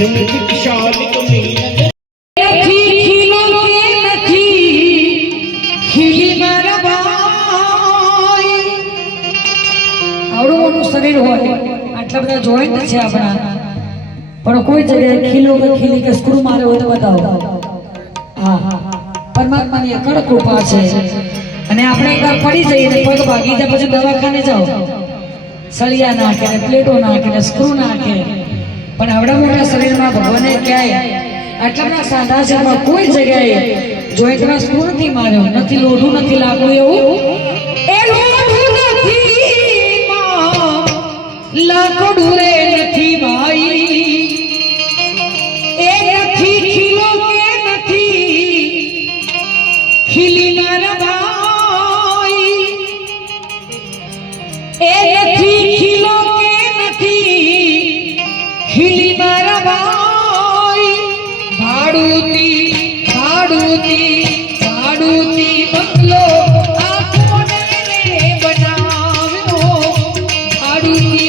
लुंगी शाल कमीज शरीर हो आटला बधा जॉइंट छे आपणा पण कोई जगह खीलो के खीली के स्क्रू मारे हो तो बताओ। हां परमात्मा ની અકળ કૃપા છે અને આપણે એકવાર પડી જઈએ તો પગ ભાગી જાય પછી દવાખાને જાઓ સળિયા નાખે ને પ્લેટો નાખે ને સ્ક્રૂ નાખે પણ આવડા મોટા શરીરમાં ભગવાને ક્યાંય આટલા બધા સાદા શરીરમાં કોઈ જગ્યાએ જોઈન્ટમાં સ્ક્રૂ નથી માર્યો નથી લોઢું નથી લાગવું એવું એ લોઢું નથી લાકડું રે નથી ભાઈ એ નથી ખીલો કે નથી ખીલી મારા ભાઈ એ નથી ખીલો કે નથી ખીલી મારા ભાઈ ભાડુતી ભાડુતી ભાડુતી બંગલો આ કોને બનાવ્યો ભાડુતી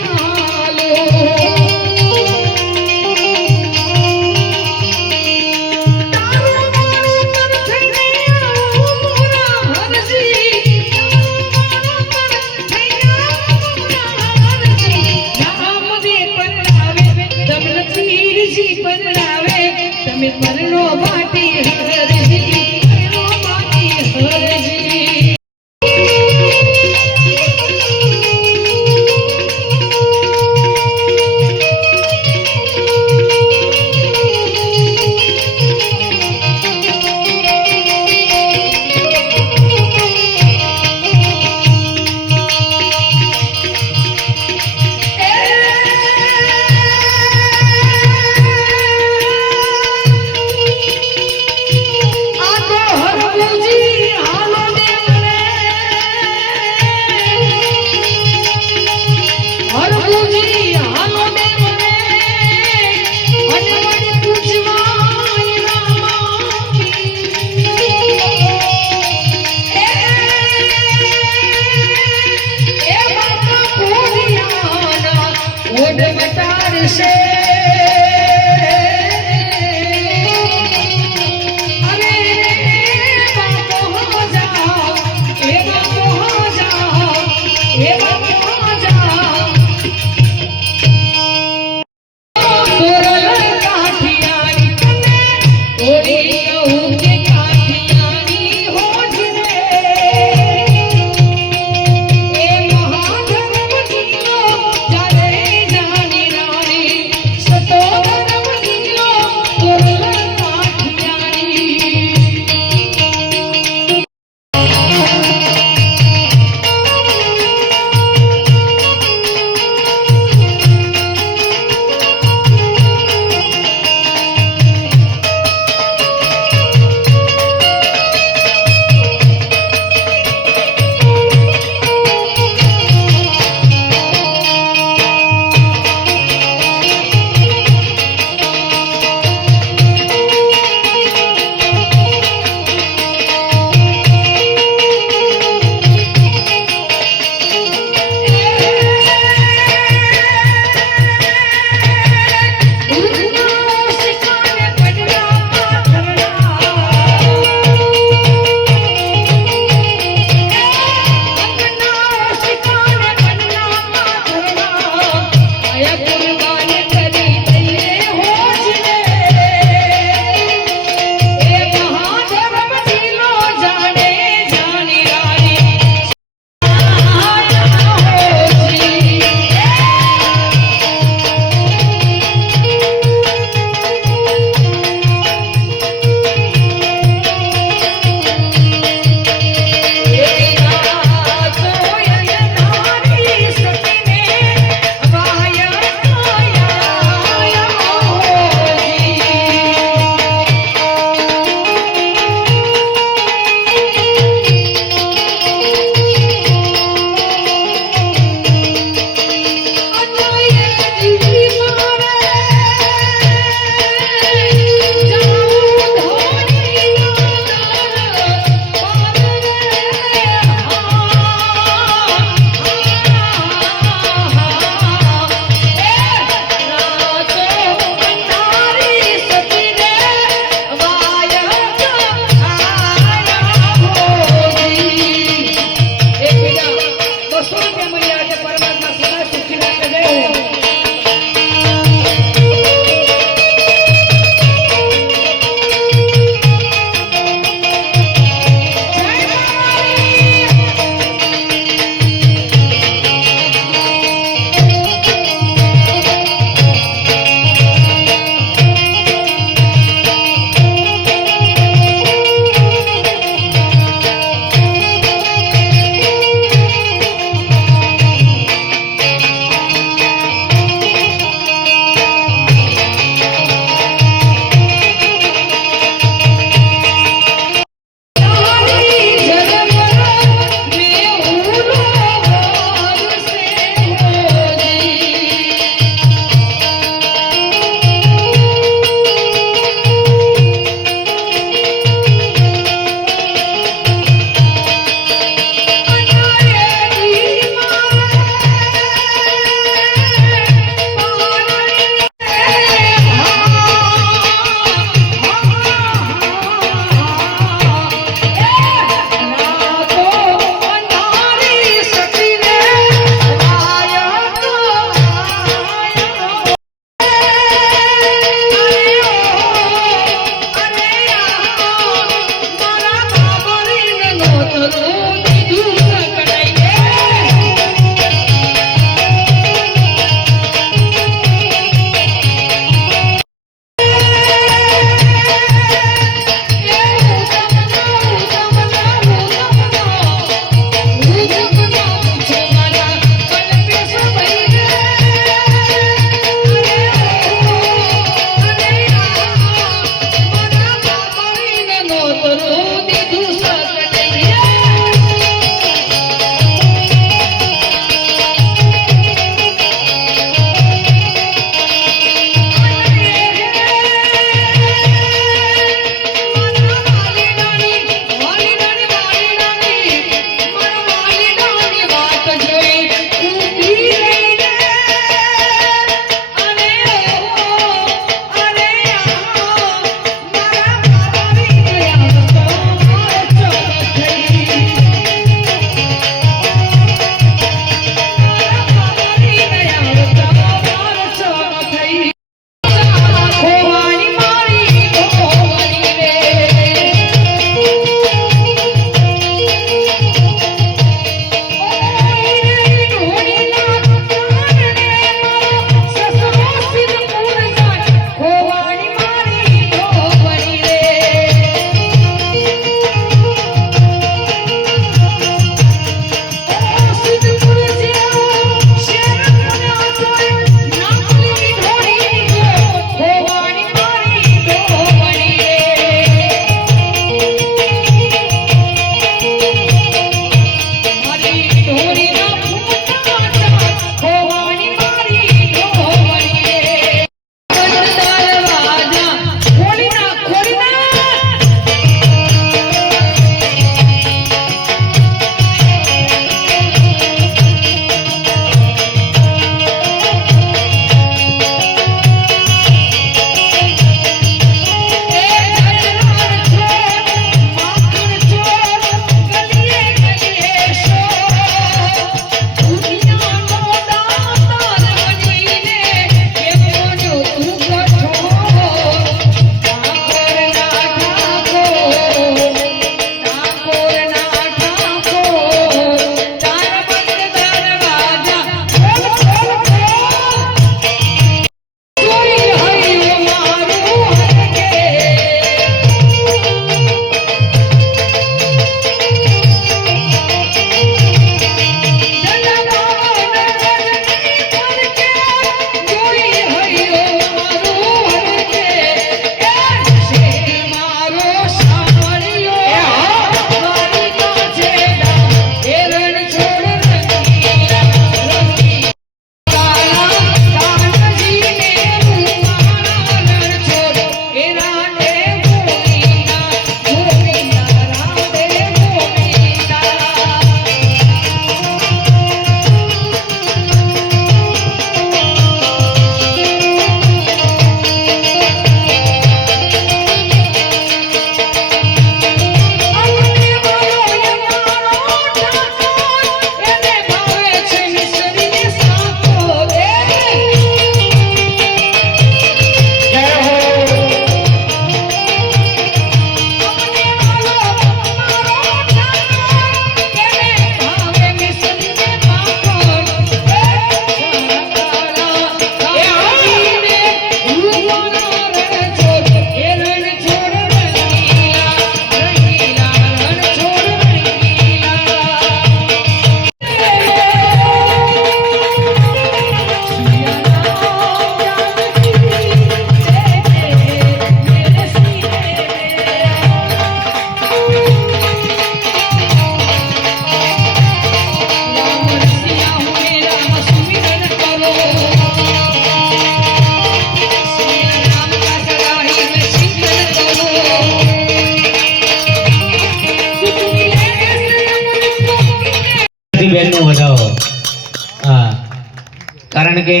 કારણ કે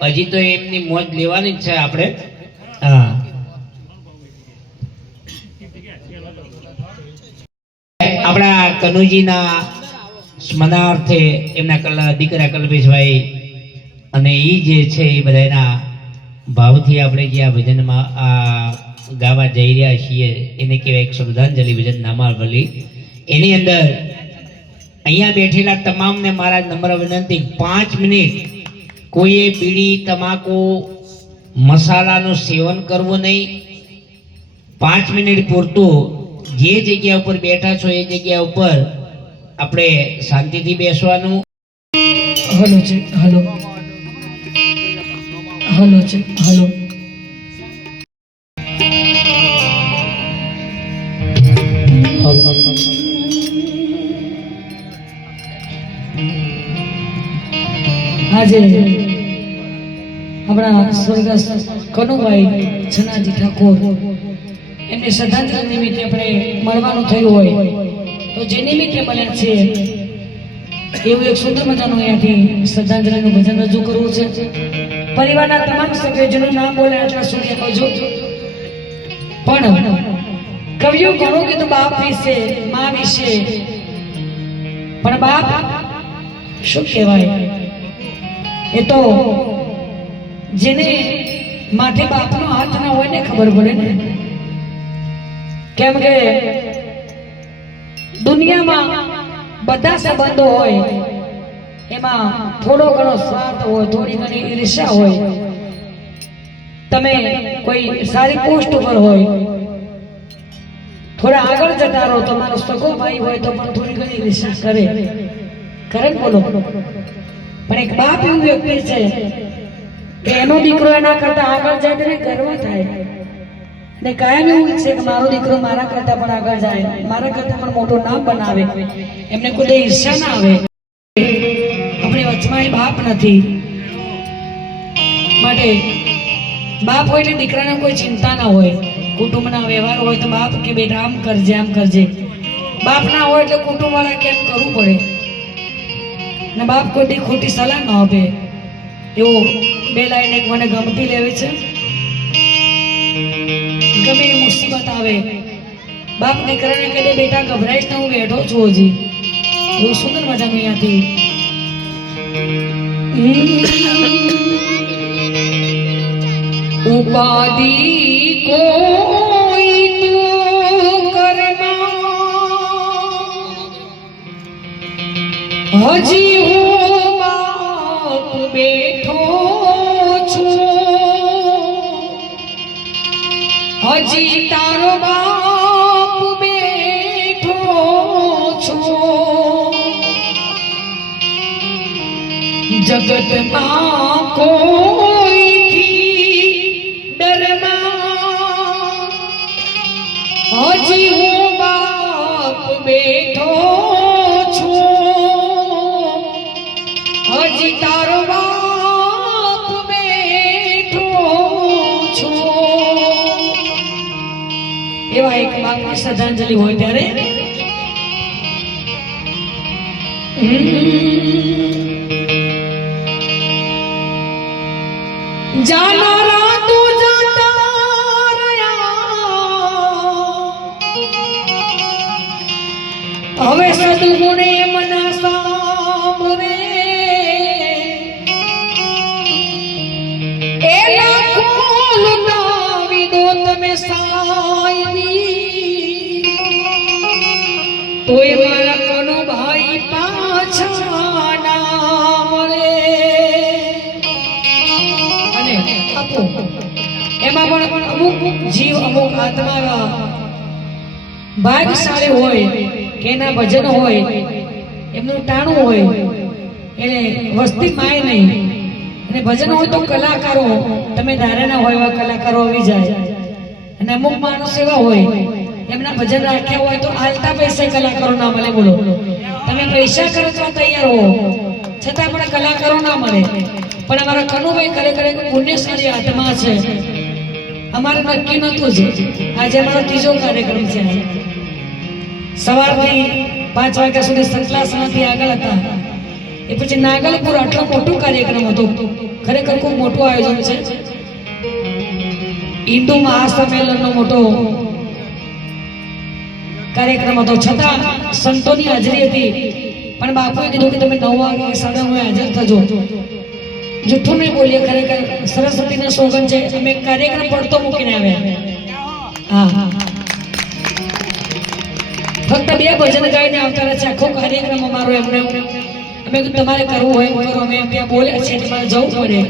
હજી તો એમની મોજ લેવાની જ છે આપણે. હા, આપણા કનુજીના સ્મરણાર્થે એમના દીકરા કલ્પેશભાઈ અને એ જે છે એ બધાના ભાવથી આપણે જે આ ભજનમાં આ ગાવા જઈ રહ્યા છીએ એને કહેવાય એક શ્રદ્ધાંજલિ ભજન નામાવલી. એની અંદર અહીંયા બેઠેલા તમામને મારા નમ્ર વિનંતી, 5 મિનિટ કોઈએ બીડી તમાકુ મસાલાનું સેવન કરવું નહીં. 5 મિનિટ પૂરતું જે જગ્યા ઉપર બેઠા છો એ જગ્યા ઉપર આપણે શાંતિથી બેસવાનું. હલો છે, હલો હલો છે, હલો. આજે આપણા સ્વર્ગસ્થ કનુભાઈ છનાજી ઠાકોર એમને શ્રદ્ધાંજલિ નિમિત્તે આપણે મળવાનું થયું હોય તો જે નિમિત્તે મળ્યા છે એવું એક સુંદર મજાનું અહીંયાથી શ્રદ્ધાંજલિનું ભજન રજૂ કરવું છે. પરિવારના તમામ સભ્યો જેનું નામ બોલે એટલા સુધી કહેજો. પણ કવિઓ ઘણું કીધું બાપ વિશે, મા વિશે, પણ બાપ શું કહેવાય? એ તો જેને માથે બાપનો હાથ ના હોય ને ખબર પડે ને. કેમ કે દુનિયામાં બધા સંબંધો હોય એમાં થોડો ઘણો સ્વાર્થ હોય, થોડી ઘણી ઈર્ષ્યા હોય. તમે કોઈ સારી પોસ્ટ ઉપર હોય, થોડા આગળ જતા રહો, તમારો સગો ભાઈ હોય તો પણ થોડી ઘણી ઈર્ષ્યા કરે ને બોલો. પણ એક બાપ એવું વ્યક્તિ છે કે એનો દીકરો એના કરતા આગળ જાય તેને ગર્વ થાય ને કાયમ એવું છે કે મારો દીકરો મારા કરતા પણ આગળ જાય, મારા કરતા પણ મોટું નામ બનાવે, એમને કોઈ ઈર્ષ્યા ના આવે. આપણી વચમાં એ બાપ નથી, માટે બાપ હોય એટલે દીકરાને કોઈ ચિંતા ના હોય. કુટુંબના વ્યવહાર હોય તો બાપ કે બેટા આમ કરજે, આમ કરજે. બાપ ના હોય એટલે કુટુંબ વાળા કેમ કરવું પડે ને બાપ કોઈ ખોટી સલાહ ન આપે. એવું બે લાઈન એક મને ગમતી લેવી છે. ગમે એ મુસીબત આવે બાપ દીકરાને કહે બેટા ગભરાઈશ ને હું બેઠો છું હજી. એવું સુંદર મજાનું અહીંયાથી ઉપાધિ કોઈ તું કરના હજી હું બાપ બેઠો છું, હજી તારો બાપ બેઠો છું. જગતમાં કોઈથી ડરના હજી હું બાપ બેઠો છું, હજી તારો બાપ બેઠો છું. એવા એક બાપની શ્રદ્ધાંજલિ હોય ત્યારે જાનારા તો જાતા રહ્યા, હવે સદગુણે મના સાંભળે એના ખોલ નાવી દો તમે સાયની, તોય મારા કનો ભાઈ પાછા ના મળે. એમાં પણ અમુક જીવ, અમુક આત્મા ભાગ્યશાળી હોય કે એના ભજન હોય, એમનું ટાણું હોય, એને વસ્તી માય નહીં. અને ભજન હોય તો કલાકારો તમે ધારેના હોય એવા કલાકારો આવી જાય. અને અમુક માણસ એવા હોય એમના ભજન રાખ્યા હોય તો આલતા પૈસા કલાકારો ના મળે. બોલો, તમે પૈસા ખર્ચવા તૈયાર હો છતાં પણ કલાકારો ના મળે. પણ અમારા કનુભાઈ ખરેખર પુણ્યશાળી આત્મા છે. અમારે નક્કી નતું જ. આજે અમારો 3જો કાર્યક્રમ છે. સવારથી 5 વાગ્યા સુધી સતલાસણાથી આગળ હતા. એ પછી નાગલપુર આટલો મોટો કાર્યક્રમ હતો, ખરેખર ખૂબ મોટું આયોજન છે. હિન્દુ મહાસંમેલનનો મોટો કાર્યક્રમ હતો, છતાં સંતોની હાજરી હતી. પણ બાપુએ કીધું કે તમે 9 વાગે 9:30 હાજર થજો. જૂઠું નહીં બોલીએ, ખરેખર સરસ્વતીના સોગન છે. અમે કાર્યક્રમ પડતો મૂકીને આવ્યા. હા, ફક્ત 2 ભજન ગાઈને આવતા રહે છે. આખો કાર્યક્રમ અમારો એમને અમે કીધું તમારે કરવું હોય એમ કરો. અમે ત્યાં બોલ્યા છે એટલે મારે જવું પડે.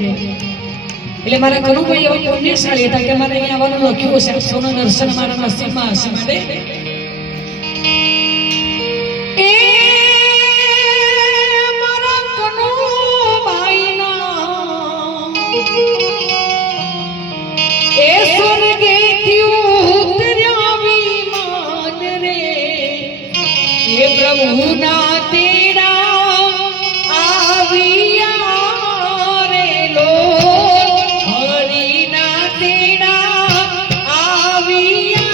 એટલે મારા કનુભાઈ એવા પુણ્યશાળી હતા કે મારે અહીંયા આવવાનું લખ્યું છે. સોનું દર્શન મારા નસીબમાં હશે માટે प्रभु ना तेरा आविया रे लो, हरि ना तेरा आविया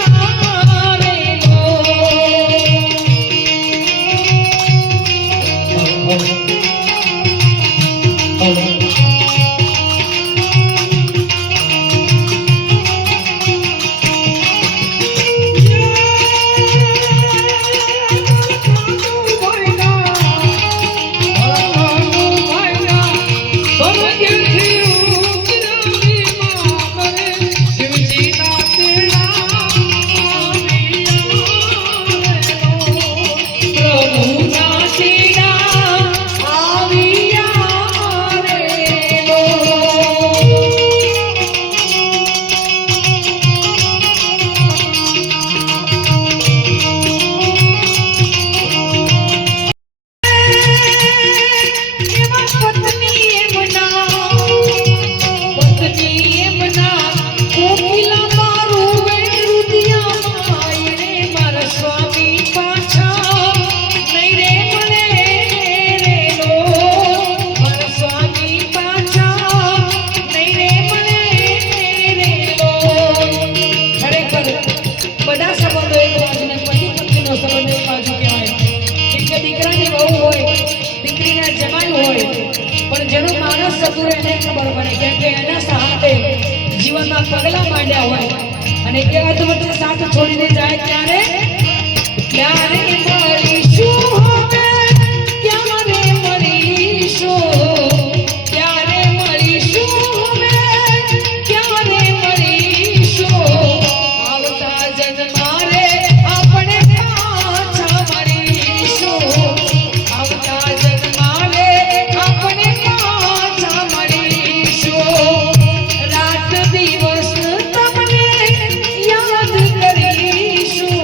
रे लो. જીવનમાં પગલા માંડ્યા હોય અને એ અદ્ભુત સાથ છોડીને જાય ત્યારે મળીશું હવે, ક્યારે મળીશું, ક્યારે મળીશું હવે, ક્યારે મળીશું. આવતા જન્મારે આપણે પાછા મળીશું, આવતા જન્મારે આપણે પાછા મળીશું. દિવસ તમને યાદ કરીશું.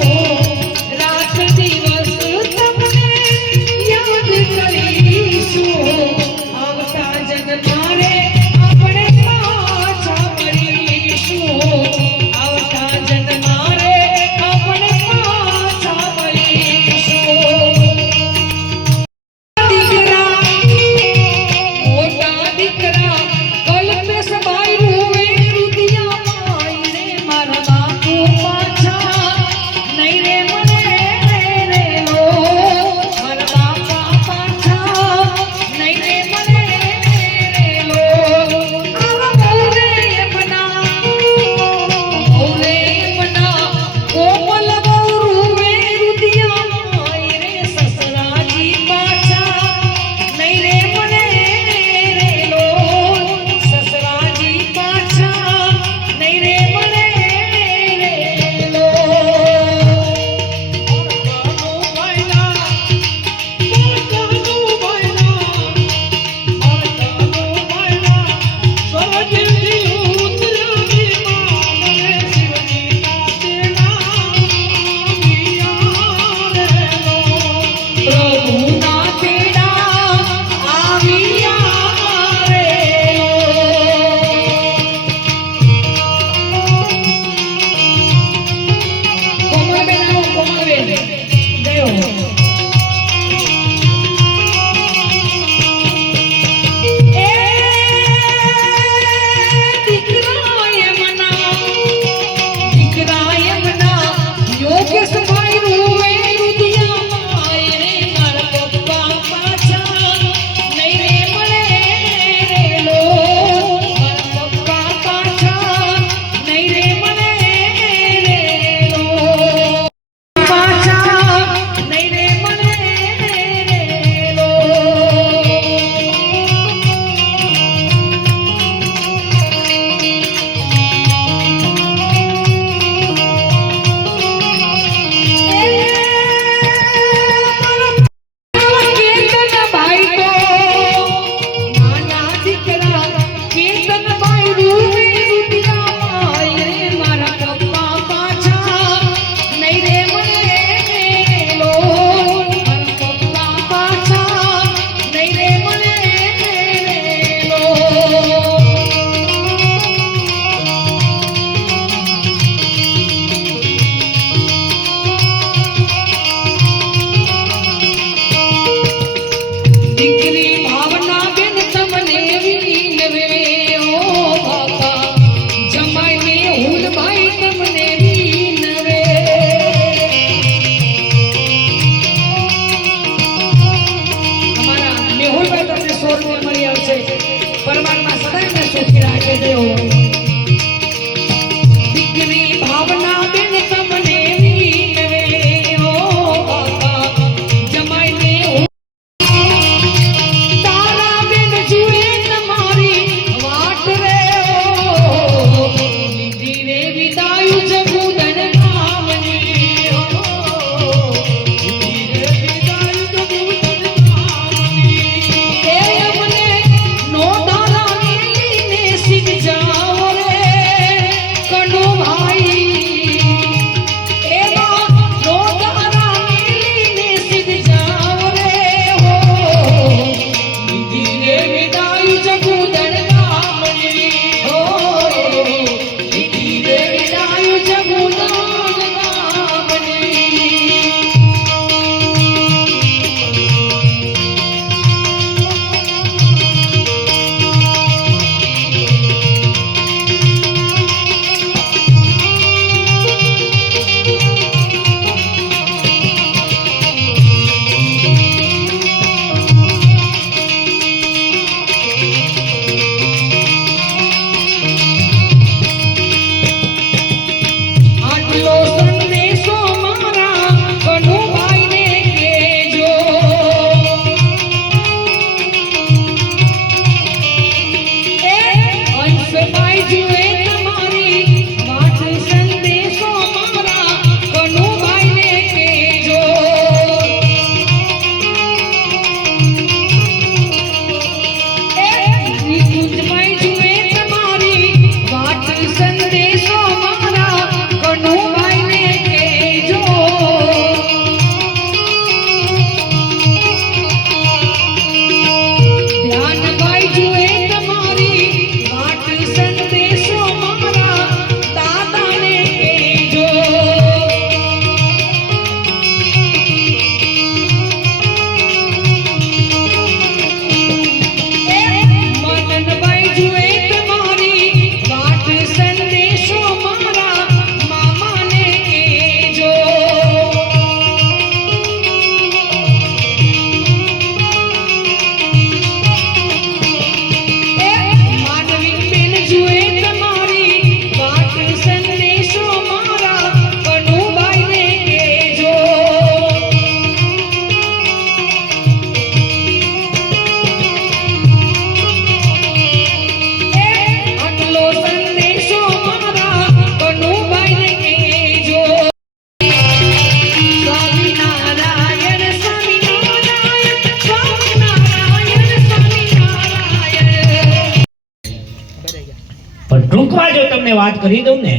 તમને વાત કરી દઉં ને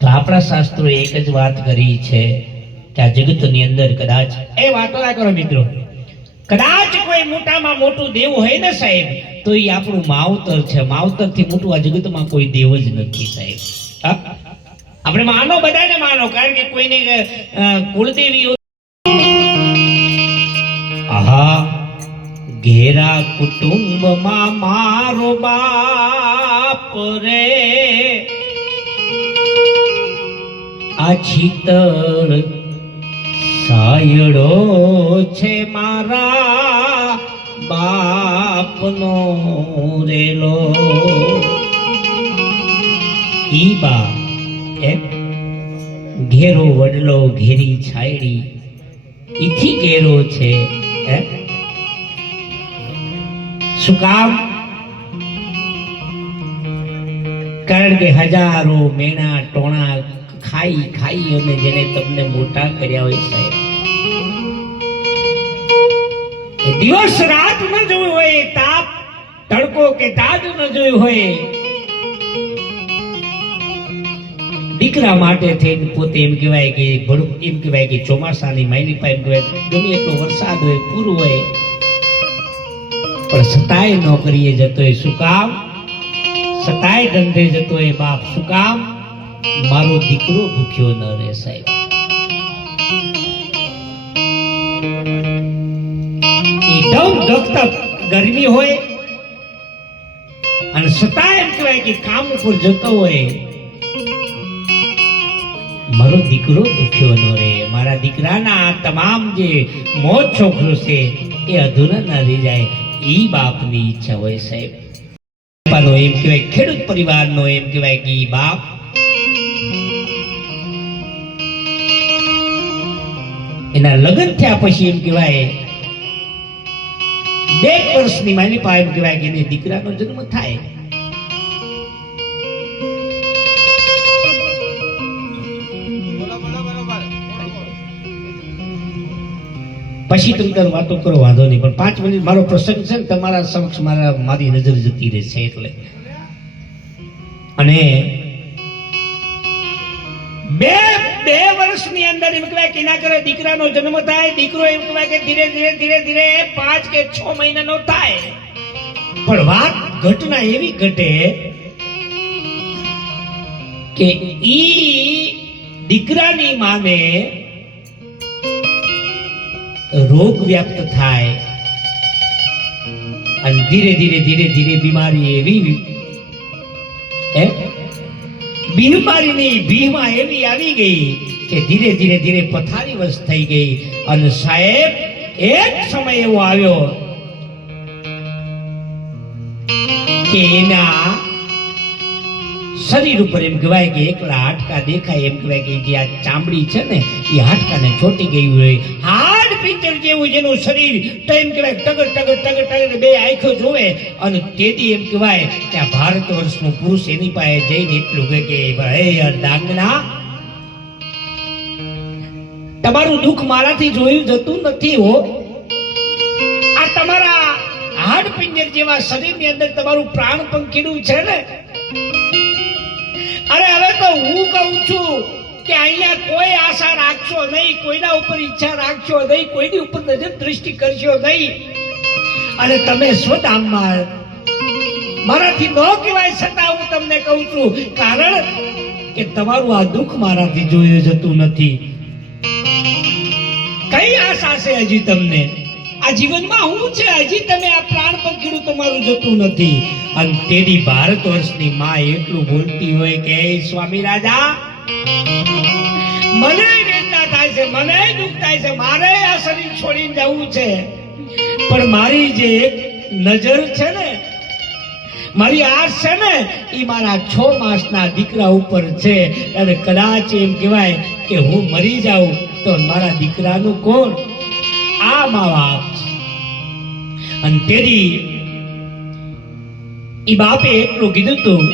તો આપણા શાસ્ત્રોએ એક જ વાત કરી છે કે આ જગતની અંદર કદાચ એ વાતો ના કરો મિત્રો, કદાચ કોઈ મોટામાં મોટું દેવ હોય ને સાહેબ તો એ આપણું માવતર છે. માવતરથી મોટું આ જગતમાં કોઈ દેવ જ નથી સાહેબ. હા? આપણે માનો, બધાને માનો, કારણ કે કોઈને કુળદેવી આહા ઘેરા કુટુંબમાં મારો બાપ રે, આ શીતળ સાયડો છે મારા બાપનો રેલો. ઈ બા ઘેરો વડલો ઘેરી છાયડી ઈથી ઘેરો છે. શું કામ? કારણ કે હજારો મેણા ટોણા ખાઈ ખાઈ અને જેને તમને મોટા કર્યા હોય સાહેબ, એ દિવસ રાત ન જોયું હોય, તાપ તડકો કે તાજ ન જોયું હોય, દીકરા માટે થઈને પોતે એમ કહેવાય કે એમ કહેવાય કે ચોમાસાની માયલી એમ કહેવાય ગમે એટલો વરસાદ હોય, પૂરું હોય, પણ સતાય નોકરીએ જતો હોય. શું કામ? સતાય ધંધે જતો હોય બાપ. શું કામ? મારો દીકરો ભૂખ્યો ન રહે સાહેબ. એ ધગધગતા ગરમી હોય અને સતાય એમ કહેવાય કે કામ ઉપર જતો હોય, મારો દીકરો ભૂખ્યો ન રહે, મારા દીકરાના તમામ જે મોજ છોકરો છે એ અધૂરા ન રહી જાય, ઈ બાપની ઈચ્છા હોય સાહેબ. એમ કહેવાય ખેડૂત પરિવારનો એમ કહેવાય કે ઈ બાપ એના લગ્ન થયા પછી એમ કહેવાય 2 વર્ષની માની પા એમ કહેવાય કે એને દીકરાનો જન્મ થાય. પછી તમે તાર વાતો કરો, વાંધો નહીં, પણ 5 મિનિટ મારો પ્રસંગ છે ને તમારા સમક્ષ મારી નજર જતી રહેશે એટલે. અને 2 વર્ષની અંદર એમ કહેવાય કે ના કરે દીકરાનો જન્મ થાય. દીકરો એમ કહેવાય કે ધીરે ધીરે ધીરે ધીરે 5 કે 6 મહિનાનો થાય. પણ વાત ઘટના એવી ઘટે કે ઈ દીકરાની માને રોગ વ્યાપ્ત થાય અને ધીરે ધીરે ધીરે ધીરે બીમારી એવી બીમારીની ભીમાં એવી આવી ગઈ કે ધીરે ધીરે ધીરે પથારીવશ થઈ ગઈ. અને સાહેબ એક સમય એવો આવ્યો કે એના શરીર ઉપર એમ કહેવાય કે એકલા હાડકા દેખાય. એમ કહેવાય કે જે આ ચામડી છે ને એ હાડકાને ચોટી ગઈ હોય, હાડ પિંજર જેવું જેનું શરીર, તો એમ કહેવાય ટગર ટગર ટગર ટગર 2 આંખો જોવે. અને તેથી એમ કહેવાય કે આ ભારત વર્ષનો પુરુષ એની પાસે જઈને એટલું કહે કે હે અર્ધાંગના, તમારું દુઃખ મારાથી જોયું જતું નથી હો. આ તમારા હાડ પિંજર જેવા શરીરની અંદર તમારું પ્રાણ પંખીડું છે ને, અરે હવે તો હું કહું છું કે અહીંયા કોઈ આશા રાખશો નહીં, કોઈના ઉપર ઈચ્છા રાખશો નહીં, કોઈની ઉપર નજર દ્રષ્ટિ કરશો નહીં. અને તમે સ્વધામમાં મારાથી ન કહેવાય છતાં હું તમને કહું છું, કારણ કે તમારું આ દુઃખ મારાથી જોયું જતું નથી. કઈ આશા છે હજી તમને આ જીવનમાં? હું છે હજી તમે આ પ્રાણ પંખીડું તમારું જતું નથી. અને તેની ભારત વર્ષની માં એટલું બોલતી હોય કે સ્વામી રાજા, મને વેદના થાય છે, મને દુઃખ થાય છે, મારે આ શરીર છોડીને જવું છે, પણ મારી જે એક નજર છે ને, મારી આશ છે ને, એ મારા 6 માસના દીકરા ઉપર છે. અને કદાચ એમ કહેવાય કે હું મરી જાઉં તો મારા દીકરાનું કોણ? આ મા બાપ. અને તેરી ઈ બાપે એટલું કીધું તું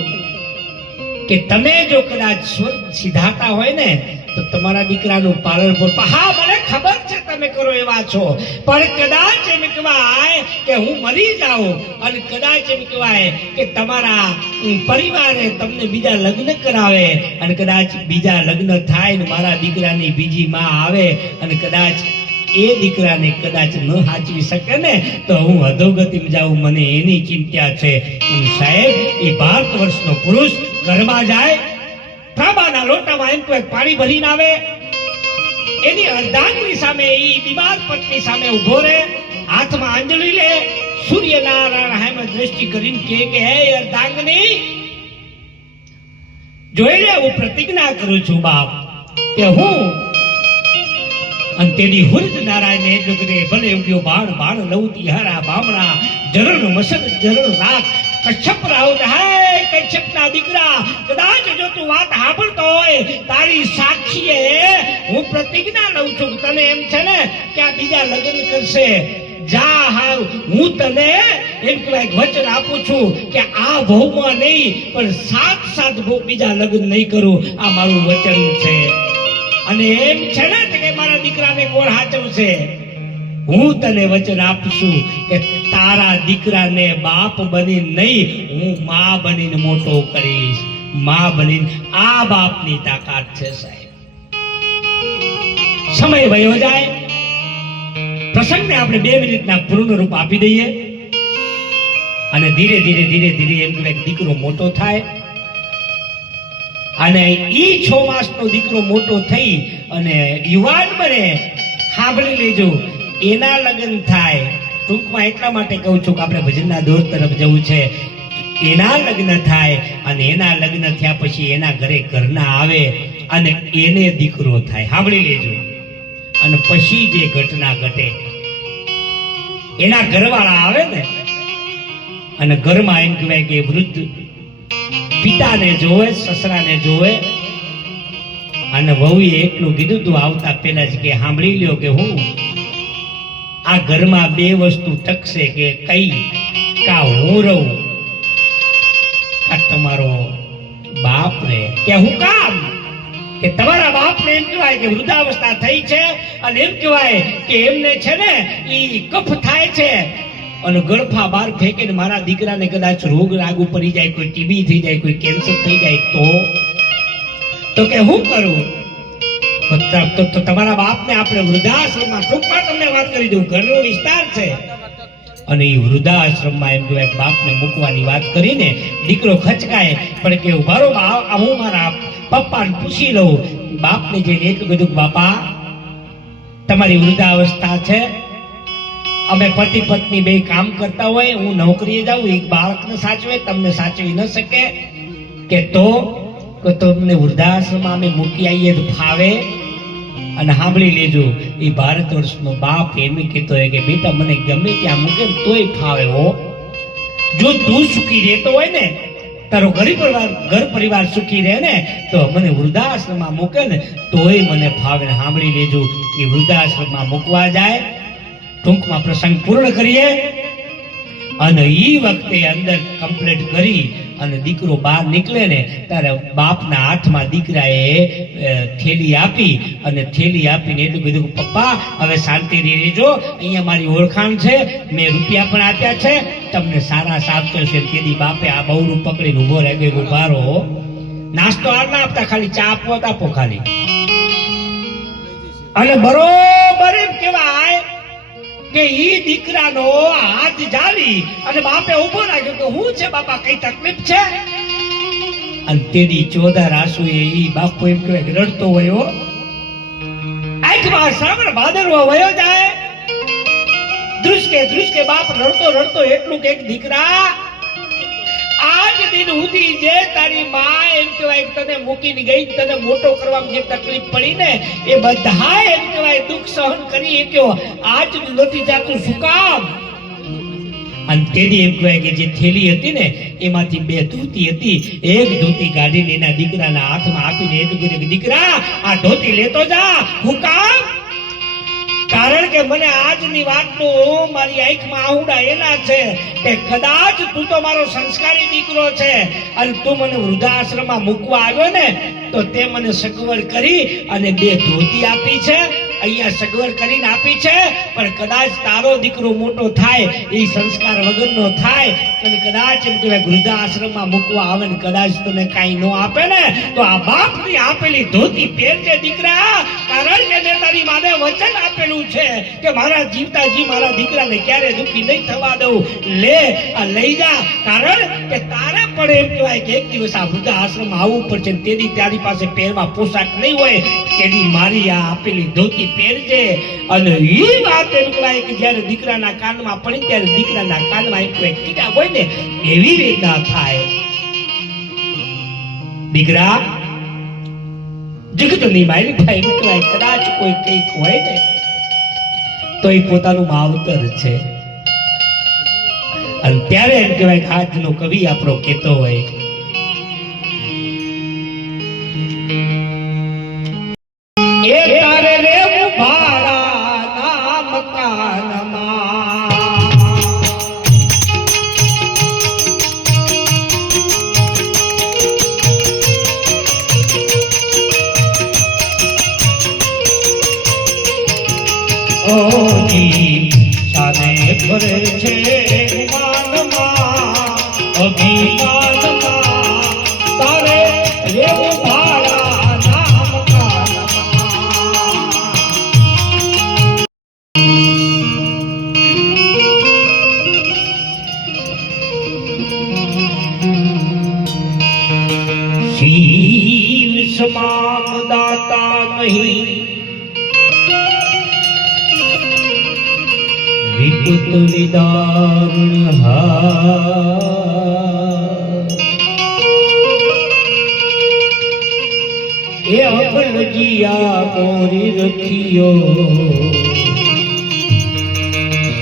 કે તમે જો કદાચ સ્વર્ગ સિધાતા હોય ને તો તમારા દીકરાનું પાલન પોષણ હા મને ખબર છે તમે કરો એવા છો, પણ કદાચ એમ કહેવાય કે હું મરી જાઉં અને કદાચ એમ કહેવાય કે તમારા પરિવારે તમને બીજા લગ્ન કરાવે અને કદાચ બીજા લગ્ન થાય ને મારા દીકરાની બીજી માં આવે અને કદાચ એ દીકરાને કદાચ ન સાચવી શકે ને તો હું અધોગતિમાં જાઉં, મને એની ચિંતા છે. અને સાહેબ એ 12 વર્ષનો પુરુષ ઘરમાં જાય, તાંબાના લોટામાં એમ કોઈ પાણી ભરીને આવે, એની અર્ધાંગની સામે એ બીમાર પત્ની સામે ઉભો રહે, હાથમાં આંજળી લે, સૂર્યનારાયણ સામે દ્રષ્ટિ કરીને કે હે અર્ધાંગની જોઈ લે, હું પ્રતિજ્ઞા કરું છું બાપ કે હું અને તેની હુરજ નારાયણ એટલું કે ભલે ઉગ્યો બાણ બાણ લવતી હારા બામણા જરણ મસદ જરણ રાત કચ્છપ રાઉત હાય કચ્છપના દીકરા કદાચ જો તું વાત સાંભળતો હોય તારી સાક્ષીએ હું પ્રતિજ્ઞા લઉં છું તને એમ છે ને કે આ બીજા લગ્ન કરશે જા હાવ હું તને એમ કહેવાય વચન આપું છું કે આ ભવમાં નહીં પણ સાત ભવ બીજા લગ્ન નહીં કરું, આ મારું વચન છે. અને એમ છે ને કે મારા દીકરાને કોણ સાચવશે? હું તને વચન આપું છું કે તારા દીકરાને બાપ બની નહીં હું માં બનીને મોટો કરીશ, માં બનીને. આ બાપની તાકાત છે સાહેબ. સમય વયો જાય, પ્રસંગને આપણે 2 મિનિટના પૂર્ણ રૂપ આપી દઈએ અને ધીરે ધીરે એમ કે દીકરો મોટો થાય અને ઈ 6 માસનો દીકરો મોટો થઈ અને યુવાન બને. સાંભળી લેજો, એના લગ્ન થાય. ટૂંકમાં એટલા માટે કહું છું કે આપણે ભજનના દોર તરફ જવું છે. એના લગ્ન થાય અને એના લગ્ન થયા પછી એના ઘરે ઘરના આવે અને એને દીકરો થાય. સાંભળી લેજો. અને પછી જે ઘટના ઘટે, એના ઘરવાળા આવે ને અને ઘરમાં એમ કહેવાય કે વૃદ્ધ પિતાને જોવે, સસરાને જોવે અને વહુએ એટલું કીધું તું આવતા પહેલા જ કે સાંભળી લ્યો કે હું આ ઘરમાં 2 વસ્તુ ટકશે કે કઈ કા હું રહું કા તમારો બાપ રે. કે હું કામ? કે તમારા બાપને એમ કહેવાય કે વૃદ્ધાવસ્થા થઈ છે અને એમ કહેવાય કે એમને છે ને ઈ કફ થાય છે અને ગળફા બહાર ફેંકે ને મારા દીકરાને કદાચ રોગ લાગુ પડી જાય, કોઈ ટીબી થઈ જાય, કોઈ કેન્સર થઈ જાય તો કે હું કરું? તો તમારા બાપને આપણે વૃદ્ધાશ્રમમાં, ટૂંકમાં તમને વાત કરી દઉં, ઘરનો વિસ્તાર છે અને એ વૃદ્ધાશ્રમમાં એમ કહેવાય બાપને મૂકવાની વાત કરીને દીકરો ખચકાય પણ કે ઉભારો હું મારા પપ્પાને પૂછી લઉં. બાપને જઈને એટલું કીધું કે બાપા તમારી વૃદ્ધાવસ્થા છે, અમે પતિ પત્ની 2 કામ કરતા હોય, હું નોકરીએ જાઉં, એક બાળકને સાચવે, તમને સાચવી ન શકે કે તો તમને વૃદ્ધાશ્રમમાં અમે મૂકી આવીએ તો ફાવે? અને સાંભળી લેજો, એ 12 વર્ષનો બાપ એમ કહેતો હોય કે બેટા મને ગમે ત્યાં મૂકે તોય ફાવે હો. જો તું સુખી રહેતો હોય ને, તારો ઘર પરિવાર સુખી રહે ને તો મને વૃદ્ધાશ્રમમાં મૂકે ને તોય મને ફાવે. સાંભળી લેજો, એ વૃદ્ધાશ્રમમાં મૂકવા જાય. ટૂંકમાં પ્રસંગ પૂર્ણ કરીએ અને ઈ વખતે અંદર કમ્પ્લીટ કરી અને દીકરો બહાર નીકળે ને ત્યારે બાપના હાથમાં દીકરાએ થેલી આપી અને થેલી આપીને એટલું કીધું પપ્પા હવે શાંતિથી રહેજો, અહીંયા મારી ઓળખાણ છે, મેં રૂપિયા પણ આપ્યા છે, તમને સારા સાચો છે. તેથી બાપે આ બહુરું પકડીને ઉભો રહે ગયો, ઉભા રહો, નાસ્તો આ ના આપતા, ખાલી ચા આપો આપો ખાલી. અને બરોબર એમ કહેવાય કે ઈ દીકરાનો હાથ જાળી અને બાપે ઉભો રાખ્યો કે હું છે બાપા, કઈ તકલીફ છે? અને તેની 14 આંસુએ ઈ બાપો એમ કહેવાય રડતો વયો, આંખમાં શ્રાવણ ભાદરવો વયો જાય. ધ્રુસકે બાપ રડતો એટલું કે દીકરા આજ દિન સુધી જે તારી માં એમ કહેવાય તને મૂકીને ગઈ, તને મોટો કરવામાં જે તકલીફ પડી ને એ બધા એમ કહેવાય દુઃખ સહન કરી શક્યો, આજ નથી જાતું શું કામ? અને તેની એમ કહેવાય કે જે થેલી હતી ને એમાંથી 2 ધોતી હતી, એક ધોતી કાઢીને એના દીકરાના હાથમાં આપીને એટલું કીધું કે દીકરા આ ધોતી લેતો જા. હું કામ? કારણ કે મને આજની વાતનું મારી આંખમાં આહુડા એના છે કે કદાચ તું તો મારો સંસ્કારી દીકરો છે અને તું મને વૃદ્ધાશ્રમમાં મૂકવા આવ્યો ને તો તે મને સગવડ કરી અને 2 ધોતી આપી છે, અહીંયા સગવડ કરીને આપી છે, પણ કદાચ તારો દીકરો મોટો થાય એ સંસ્કાર વગરનો થાય અને કદાચ એમ કહેવાય વૃદ્ધાશ્રમમાં મૂકવા આવે ને કદાચ તને કાંઈ ન આપે ને તો આ બાપની આપેલી ધોતી પહેરજે દીકરા, કારણ કે મેં તારી માને વચન આપેલું છે કે મારા જીવતાજી મારા દીકરાને ક્યારે દુઃખી નહીં થવા દઉં. લે આ લઈ જા, કારણ કે તારે પણ એમ કહેવાય કે એક દિવસ આ વૃદ્ધાશ્રમમાં આવવું પડશે, તેથી તારી પાસે પહેરવા પોશાક નહીં હોય, તેથી મારી આ આપેલી ધોતી પહેરજે. અને એ વાત એમ કહેવાય કે જ્યારે દીકરાના કાનમાં પડી ત્યારે દીકરાના કાનમાં એક કીડા હોય ને એવી વેદના થાય. દીકરા જગતની મારી ભાઈ એમ કહેવાય કદાચ કોઈ કંઈક હોય ને તો એ પોતાનું માવતર છે. અને ત્યારે એમ કહેવાય કે આજનો કવિ આપણો કહેતો હોય એ તારે રેવું ભાડાના મકાનમાં, ઓજી સાને ભરે છે માનમાં અભિમાનમાં, તારે રેવું ભાડાના મકાનમાં. શિવ સમાન દાતા નહીં વિપુત વિદારુણ એ અબલજીયા મોરી રખિયો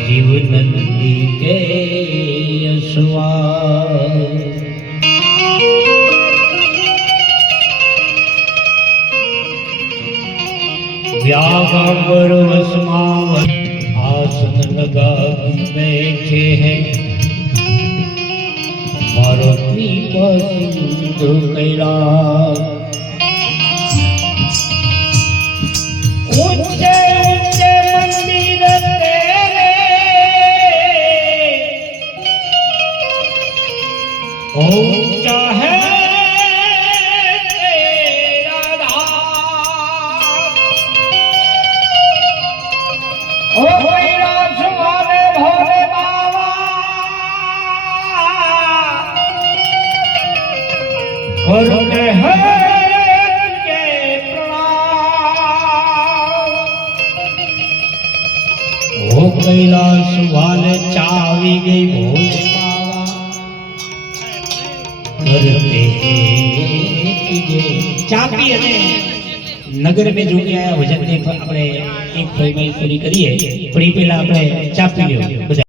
જીવનંદી કે અસવા. व्याघ्र वसमावत आसन लगा बैठे हैं मारुति सिंधु कैलाश. ऊंचे ऊंचे मंदिर तेरे ऊंचा है करते हैं के प्रणाम. ओ कैलाश वाले चावी गई भोले बाबा करते चापी અને નગર में जो भी आया भजन ने આપણે એક ફરમાઈશ પૂરી કરીએ પણ એ પહેલા આપણે ચાપી લેવું બધા.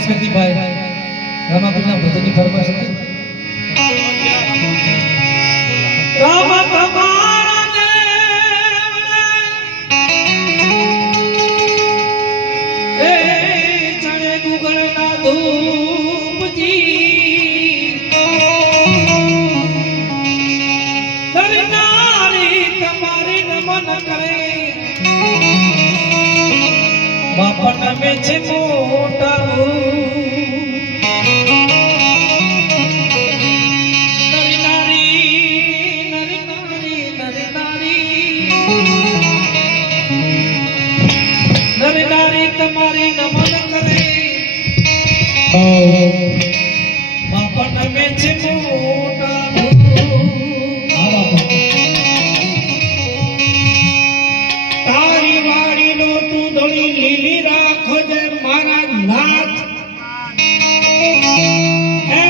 સ્મૃતિભાઈ રામાપીરના ભજનની ફરમાશ હતી. રામ તમારા દેવને એ ચણે ગુગળના ધૂપજી દરનારી તમારી નમન કરે બાપન મે છે મોટા તમારી નમન કરે બાપન મે છે મોટા તારી વાડીનો તું ધોળી લીલી રાખજે મારા નાથ હે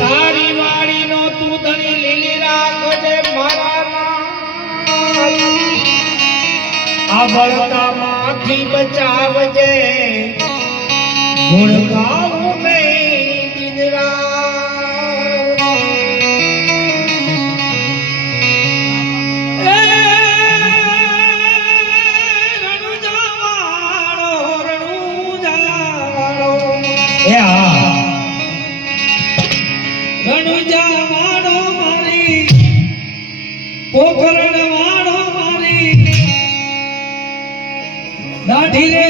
તારી વાડીનો તું ધોળી લીલી રાખજે મારા આ બળતામાંથી બચાવજે ગુણ ગાવું મેં દિન રાત એ રણુજાવાળો એ હા રણુજાવાળો મારી પોખરણ વાળો મારી દાઢી રે